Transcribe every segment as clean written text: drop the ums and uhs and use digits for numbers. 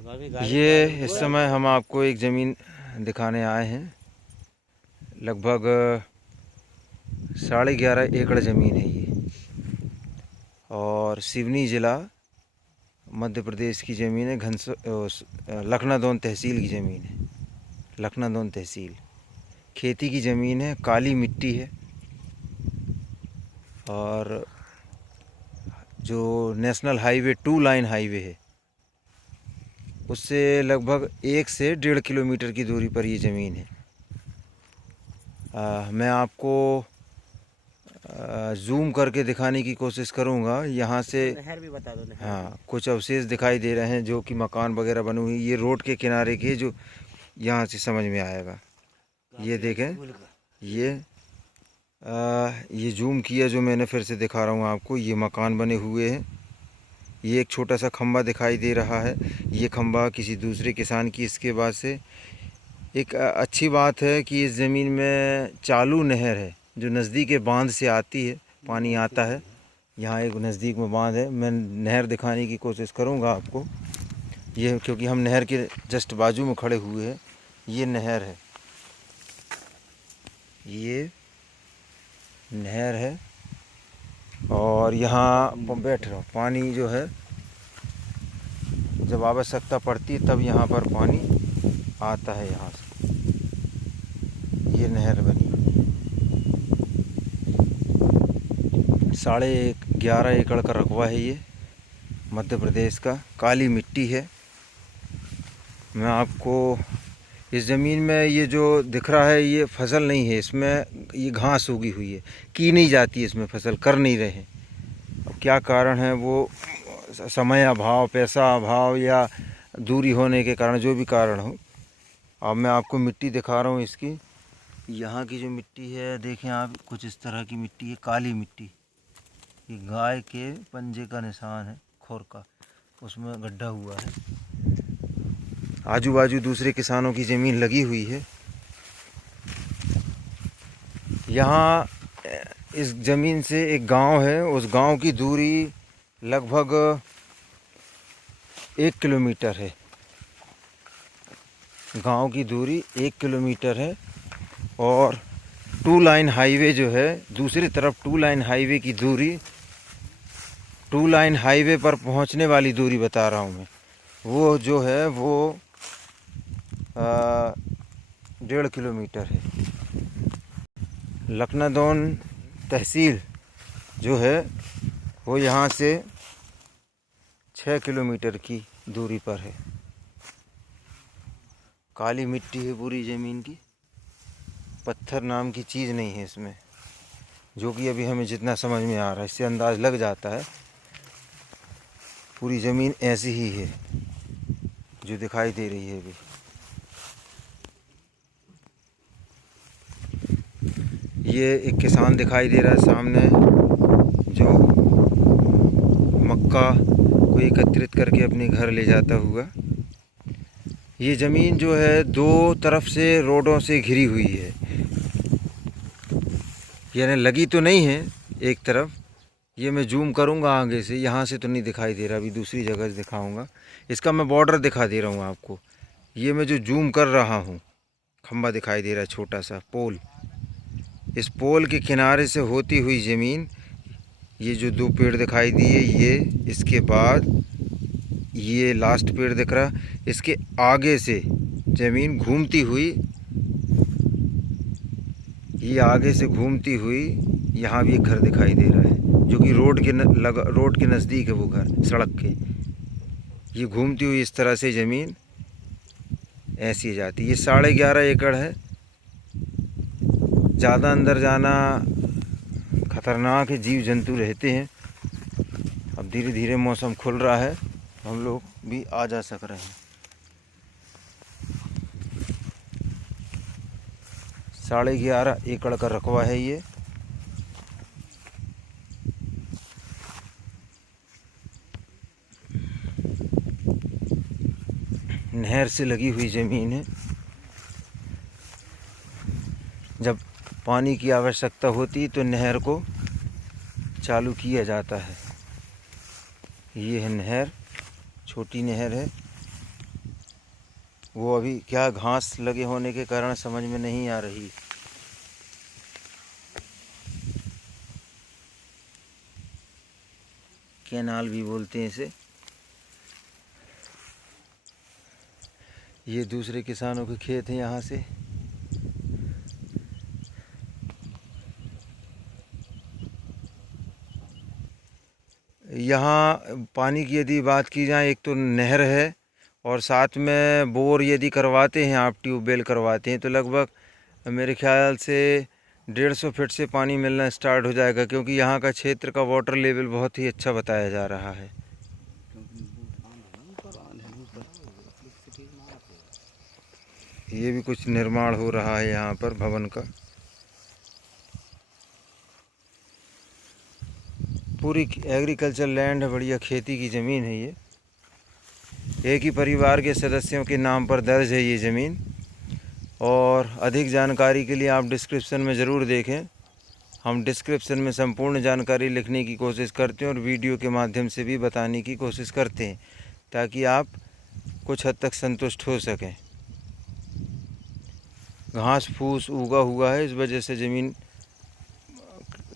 ये इस समय हम आपको एक ज़मीन दिखाने आए हैं। लगभग 11.5 एकड़ ज़मीन है ये, और सिवनी ज़िला मध्य प्रदेश की ज़मीन है। लखनादौन तहसील की ज़मीन है, लखनादौन तहसील। खेती की ज़मीन है, काली मिट्टी है। और जो नेशनल हाईवे 2 लाइन हाईवे है, उससे लगभग 1 से 1.5 किलोमीटर की दूरी पर ये ज़मीन है। मैं आपको जूम करके दिखाने की कोशिश करूँगा। यहाँ से नहर भी बता दो। नहर हाँ, कुछ अवशेष दिखाई दे रहे हैं जो कि मकान वगैरह बने हुए। ये रोड के किनारे के, जो यहाँ से समझ में आएगा। ये देखें, ये जूम किया जो मैंने, फिर से दिखा रहा हूँ आपको। ये मकान बने हुए हैं। ये एक छोटा सा खंबा दिखाई दे रहा है। ये खंबा किसी दूसरे किसान की। इसके बाद से एक अच्छी बात है कि इस ज़मीन में चालू नहर है, जो नज़दीक बांध से आती है, पानी आता है। यहाँ एक नज़दीक में बांध है। मैं नहर दिखाने की कोशिश करूँगा आपको। ये क्योंकि हम नहर के जस्ट बाजू में खड़े हुए हैं। ये नहर है, ये नहर है। और यहाँ बैठ रहा पानी जो है, जब आवश्यकता पड़ती है तब यहाँ पर पानी आता है। यहाँ से ये नहर बनी हुई है। 11.5 एकड़ का रकबा है ये, मध्य प्रदेश का। काली मिट्टी है। मैं आपको इस ज़मीन में, ये जो दिख रहा है, ये फसल नहीं है, इसमें ये घास उगी हुई है। की नहीं जाती इसमें फसल, कर नहीं रहे हैं। अब क्या कारण है, वो समय अभाव, पैसा अभाव, या दूरी होने के कारण, जो भी कारण हो। अब मैं आपको मिट्टी दिखा रहा हूँ इसकी। यहाँ की जो मिट्टी है, देखें आप, कुछ इस तरह की मिट्टी है, काली मिट्टी। ये गाय के पंजे का निशान है, खुर का, उसमें गड्ढा हुआ है। आजू बाजू दूसरे किसानों की ज़मीन लगी हुई है। यहाँ इस ज़मीन से एक गांव है, उस गांव की दूरी लगभग 1 किलोमीटर है। गांव की दूरी 1 किलोमीटर है। और 2 लाइन हाईवे जो है, दूसरी तरफ 2 लाइन हाईवे की दूरी, 2 लाइन हाईवे पर पहुंचने वाली दूरी बता रहा हूं मैं, वो जो है वो 1.5 किलोमीटर है। लखनादौन तहसील जो है वो यहाँ से 6 किलोमीटर की दूरी पर है। काली मिट्टी है पूरी ज़मीन की, पत्थर नाम की चीज़ नहीं है इसमें, जो कि अभी हमें जितना समझ में आ रहा है, इससे अंदाज़ लग जाता है पूरी ज़मीन ऐसी ही है जो दिखाई दे रही है अभी। ये एक किसान दिखाई दे रहा है सामने, जो मक्का को एकत्रित करके अपने घर ले जाता हुआ। ये ज़मीन जो है 2 तरफ से रोडों से घिरी हुई है, यानी लगी तो नहीं है एक तरफ। ये मैं जूम करूँगा आगे से, यहाँ से तो नहीं दिखाई दे रहा, अभी दूसरी जगह से दिखाऊँगा। इसका मैं बॉर्डर दिखा दे रहा हूँ आपको। ये मैं जो जूम कर रहा हूँ, खंबा दिखाई दे रहा है, छोटा सा पोल। इस पोल के किनारे से होती हुई ज़मीन, ये जो 2 पेड़ दिखाई दिए, ये, इसके बाद ये लास्ट पेड़ दिख रहा, इसके आगे से ज़मीन घूमती हुई, ये आगे से घूमती हुई, यहाँ भी एक घर दिखाई दे रहा है, जो कि रोड के नज़दीक है वो घर, सड़क के। ये घूमती हुई इस तरह से ज़मीन ऐसी जाती। ये 11.5 एकड़ है। ज़्यादा अंदर जाना खतरनाक है, जीव जंतु रहते हैं। अब धीरे धीरे मौसम खुल रहा है, हम लोग भी आ जा सक रहे हैं। 11.5 एकड़ का रकबा है ये। नहर से लगी हुई ज़मीन है। जब पानी की आवश्यकता होती तो नहर को चालू किया जाता है। ये है नहर, छोटी नहर है। वो अभी क्या घास लगे होने के कारण समझ में नहीं आ रही। कैनाल भी बोलते हैं इसे। ये दूसरे किसानों के खेत हैं यहाँ से। यहाँ पानी की यदि बात की जाए, एक तो नहर है और साथ में बोर यदि करवाते हैं आप, ट्यूबवेल करवाते हैं, तो लगभग मेरे ख्याल से 150 फीट से पानी मिलना स्टार्ट हो जाएगा, क्योंकि यहाँ का क्षेत्र का वाटर लेवल बहुत ही अच्छा बताया जा रहा है। ये भी कुछ निर्माण हो रहा है यहाँ पर भवन का। पूरी एग्रीकल्चर लैंड है, बढ़िया खेती की ज़मीन है ये। एक ही परिवार के सदस्यों के नाम पर दर्ज है ये ज़मीन। और अधिक जानकारी के लिए आप डिस्क्रिप्शन में ज़रूर देखें। हम डिस्क्रिप्शन में संपूर्ण जानकारी लिखने की कोशिश करते हैं और वीडियो के माध्यम से भी बताने की कोशिश करते हैं, ताकि आप कुछ हद तक संतुष्ट हो सकें। घास फूस उगा हुआ है, इस वजह से ज़मीन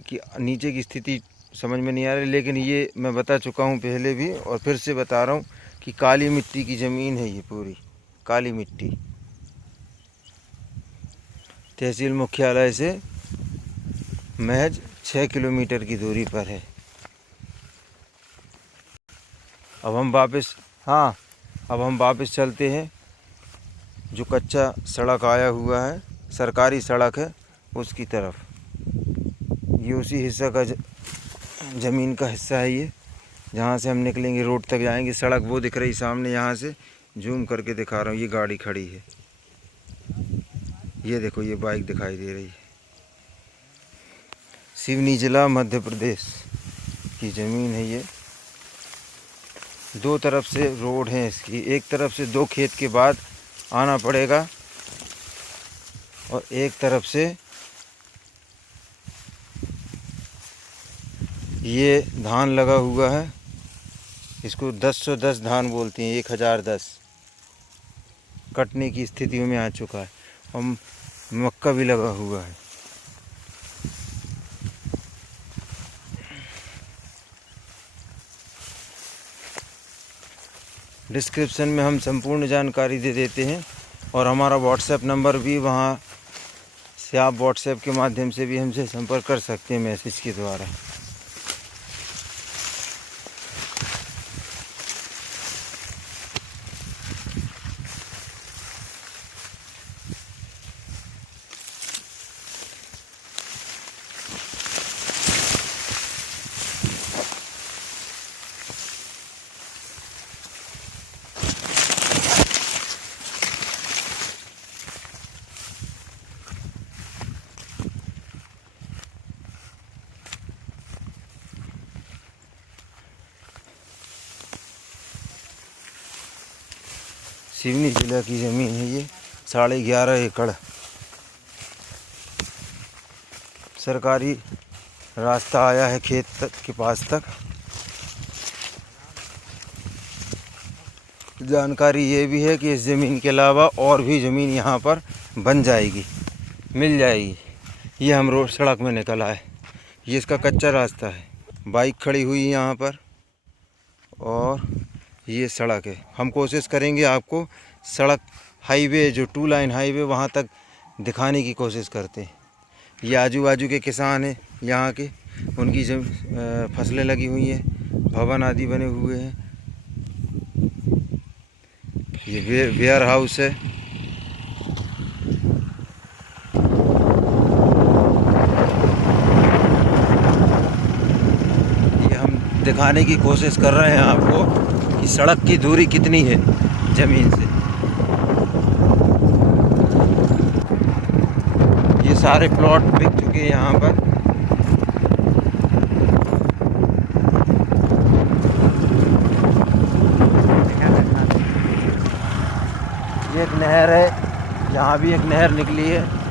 की नीचे की स्थिति समझ में नहीं आ रही, लेकिन ये मैं बता चुका हूँ पहले भी और फिर से बता रहा हूँ कि काली मिट्टी की ज़मीन है ये, पूरी काली मिट्टी। तहसील मुख्यालय से महज 6 किलोमीटर की दूरी पर है। अब हम वापस चलते हैं। जो कच्चा सड़क आया हुआ है, सरकारी सड़क है, उसकी तरफ। ये उसी हिस्सा का ज़मीन का हिस्सा है ये, जहाँ से हम निकलेंगे रोड तक जाएंगे। सड़क वो दिख रही सामने, यहाँ से जूम करके दिखा रहा हूँ। ये गाड़ी खड़ी है, ये देखो, ये बाइक दिखाई दे रही है। सिवनी जिला मध्य प्रदेश की ज़मीन है ये। दो तरफ से रोड है इसकी, एक तरफ से 2 खेत के बाद आना पड़ेगा और एक तरफ से ये धान लगा हुआ है। इसको 1010 धान बोलते हैं, 1010 कटने की स्थिति में आ चुका है। और मक्का भी लगा हुआ है। डिस्क्रिप्शन में हम संपूर्ण जानकारी दे देते हैं और हमारा व्हाट्सएप नंबर भी, वहाँ से आप व्हाट्सएप के माध्यम से भी हमसे संपर्क कर सकते हैं मैसेज के द्वारा। सिवनी जिला की ज़मीन है ये, 11.5 एकड़। सरकारी रास्ता आया है खेत तक के पास तक। जानकारी ये भी है कि इस ज़मीन के अलावा और भी ज़मीन यहाँ पर बन जाएगी, मिल जाएगी। ये हम रोड सड़क में निकल आए। ये इसका कच्चा रास्ता है। बाइक खड़ी हुई है यहाँ पर और ये सड़क है। हम कोशिश करेंगे आपको सड़क, हाईवे, जो 2 लाइन हाईवे, वहाँ तक दिखाने की कोशिश करते हैं। ये आजू बाजू के किसान हैं यहाँ के, उनकी फसलें लगी हुई हैं, भवन आदि बने हुए हैं। ये वेयर हाउस है। ये हम दिखाने की कोशिश कर रहे हैं आपको कि सड़क की दूरी कितनी है ज़मीन से। ये सारे प्लॉट बिक चुके हैं यहाँ पर। ये एक नहर है, यहाँ भी एक नहर निकली है।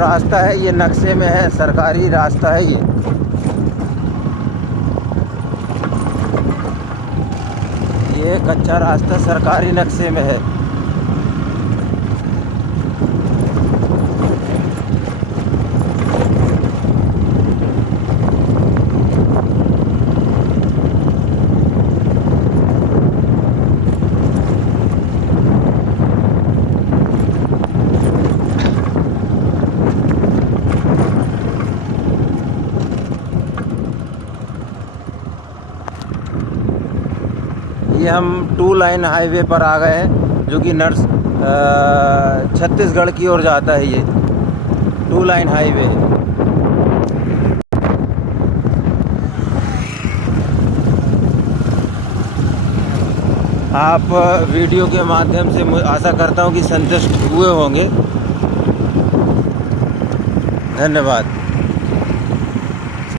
रास्ता है ये नक्शे में है, सरकारी रास्ता है ये कच्चा रास्ता सरकारी नक्शे में है। ये हम 2 लाइन हाईवे पर आ गए हैं, जो कि छत्तीसगढ़ की ओर जाता है। ये 2 लाइन हाईवे है। आप वीडियो के माध्यम से आशा करता हूँ कि संतुष्ट हुए होंगे। धन्यवाद।